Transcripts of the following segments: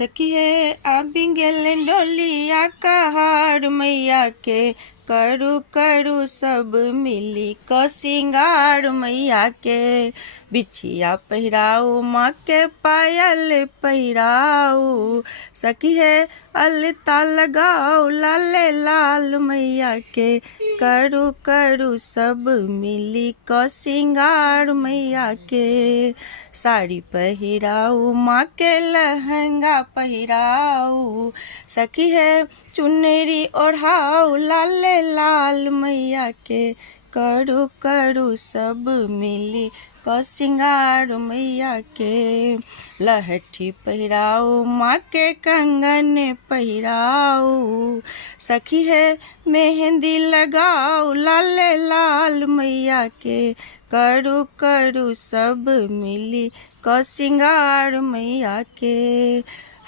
सखी है आबि गेल डोलिया कहार मैया के करू करू सब मिली क सिंगार मैया के बिछिया पहिराऊ माँ के पायल पहिराऊ सखी है अलता लगाओ लाले लाल मैया के करू करू सब मिली क सिंगार मैया के साड़ी पहिराऊ माँ के लहंगा पहिराऊ सखी है चुनरी ओढ़ाऊ लाले लाल मैया के करू करू सब मिली क सिंगार मैया के लहठी पहिराऊ माँ के कंगन पहिराऊ सखी है मेहंदी लगाऊ लाले लाल मैया के करू करू सब मिली क सिंगार मैया के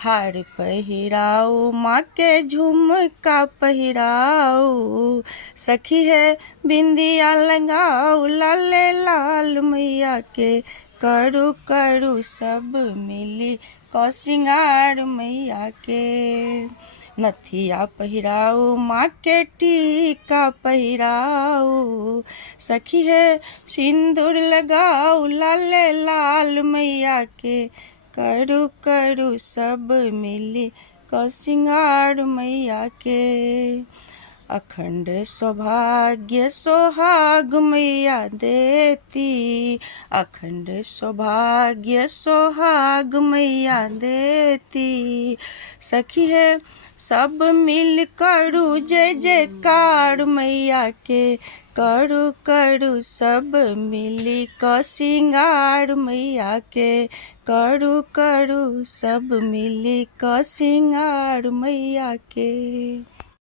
हार पहिराऊ माँ के झुमका पहिराऊ सखी है बिंदिया लगाऊ लाले लाल मैया के करू करू सब मिली क सिंगार मैया के नथिया पहिराऊ माँ के टीका पहिराऊ सखी है सिंदूर लगाऊ लाले लाल मैया के करू करू सब मिली क सिंगार मैया के अखंड सौभाग्य सोहाग मैया देती अखंड सौभाग्य सोहाग मैया देती सखी है सब मिल करू जय जयकार मैया के करू करू सब मिली क सिंगार मैया के करू करू सब मिली क सिंगार मैया के।